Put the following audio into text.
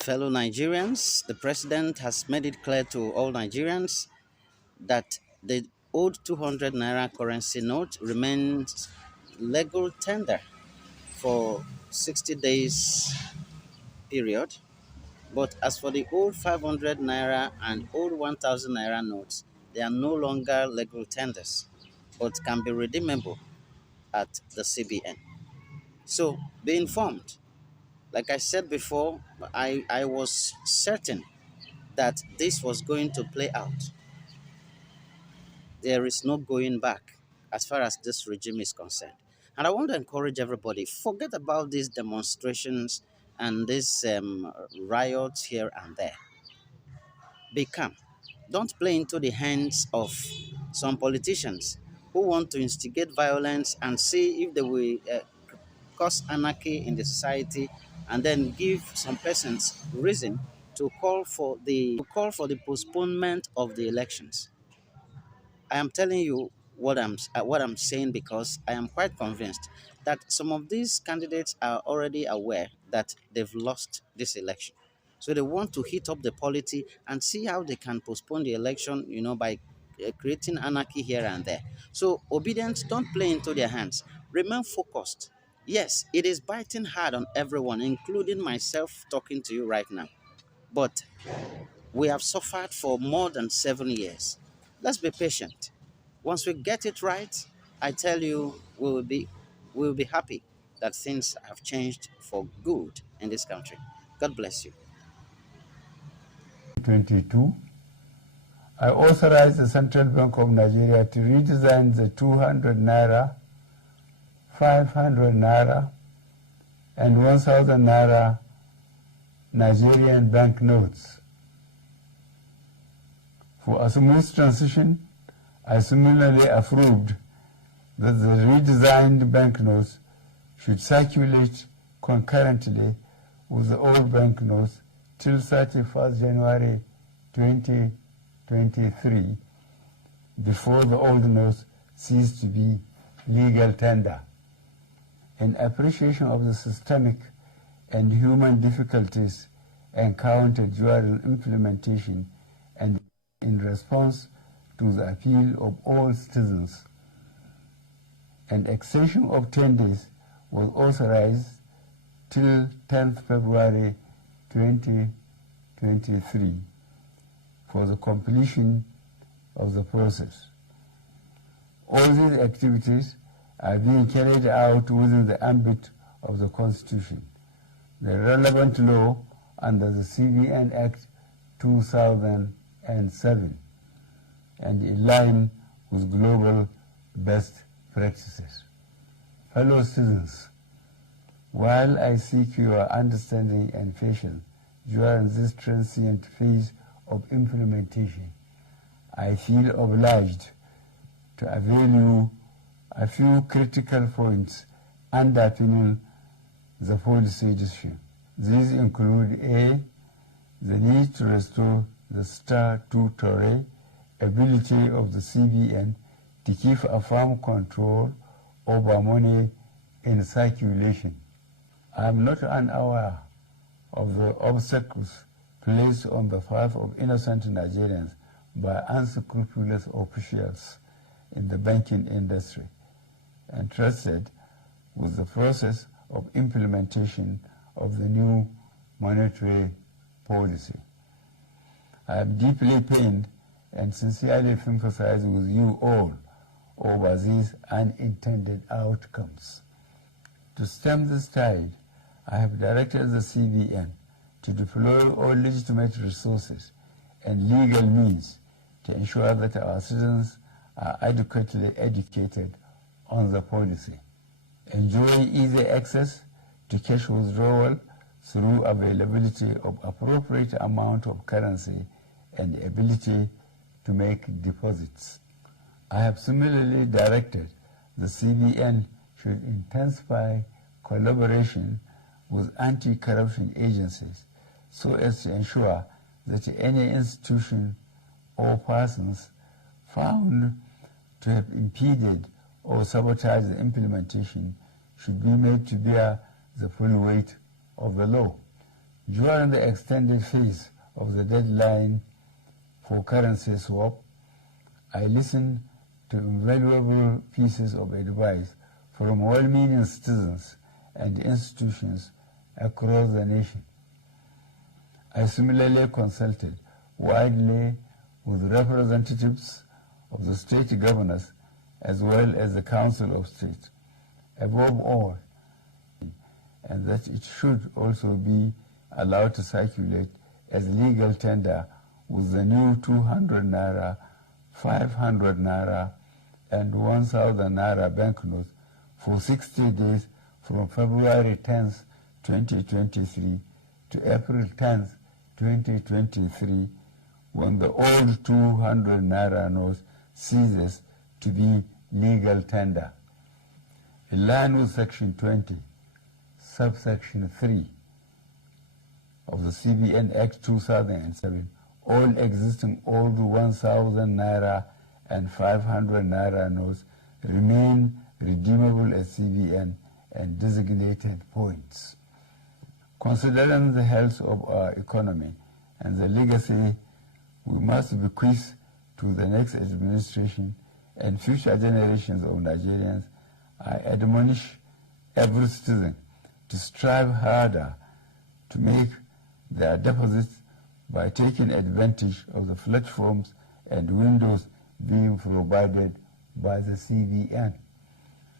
Fellow Nigerians, the president has made it clear to all Nigerians that the old 200 naira currency note remains legal tender for 60 days period. But as for the old 500 naira and old 1000 naira notes, they are no longer legal tenders, but can be redeemable at the CBN. So be informed. Like I said before, I was certain that this was going to play out. There is no going back as far as this regime is concerned. And I want to encourage everybody, forget about these demonstrations and these riots here and there. Be calm. Don't play into the hands of some politicians who want to instigate violence and see if they will cause anarchy in the society, and then give some persons reason to call for the postponement of the elections. I am telling you what I'm saying because I am quite convinced that some of these candidates are already aware that they've lost this election. So they want to heat up the polity and see how they can postpone the election, by creating anarchy here and there. So obedience, don't play into their hands. Remain focused. Yes, it is biting hard on everyone, including myself talking to you right now. But we have suffered for more than 7 years. Let's be patient. Once we get it right, I tell you, we will be happy that things have changed for good in this country. God bless you. 22, I authorized the Central Bank of Nigeria to redesign the 200 naira, 500 naira, and 1000 naira Nigerian banknotes. For a smooth transition, I similarly approved that the redesigned banknotes should circulate concurrently with the old banknotes till 31st January 2023, before the old notes cease to be legal tender. In appreciation of the systemic and human difficulties encountered during implementation and in response to the appeal of all citizens, an extension of 10 days was authorized till 10th February 2023 for the completion of the process. All these activities are being carried out within the ambit of the Constitution, the relevant law under the CBN Act 2007, and in line with global best practices. Fellow citizens, while I seek your understanding and patience during this transient phase of implementation, I feel obliged to avail you a few critical points underpinning the policy decision. These include A, the need to restore the statutory ability of the CBN to keep a firm control over money in circulation. I am not unaware of the obstacles placed on the path of innocent Nigerians by unscrupulous officials in the banking industry, entrusted with the process of implementation of the new monetary policy. I am deeply pained and sincerely sympathize with you all over these unintended outcomes. To stem this tide, I have directed the CBN to deploy all legitimate resources and legal means to ensure that our citizens are adequately educated on the policy, enjoy easy access to cash withdrawal through availability of appropriate amount of currency and ability to make deposits. I have similarly directed the CBN should intensify collaboration with anti-corruption agencies so as to ensure that any institution or persons found to have impeded or sabotaged the implementation should be made to bear the full weight of the law. During the extended phase of the deadline for currency swap, I listened to invaluable pieces of advice from well-meaning citizens and institutions across the nation. I similarly consulted widely with representatives of the state governors as well as the Council of State. Above all, and that it should also be allowed to circulate as legal tender with the new 200 Naira, 500 Naira, and 1,000 Naira banknotes for 60 days from February 10th, 2023 to April 10th, 2023, when the old 200 Naira note ceases to be legal tender. In line with Section 20, subsection 3 of the CBN Act 2007, all existing old 1,000 Naira and 500 Naira notes remain redeemable at CBN and designated points. Considering the health of our economy and the legacy we must bequeath to the next administration and future generations of Nigerians, I admonish every citizen to strive harder to make their deposits by taking advantage of the platforms and windows being provided by the CBN.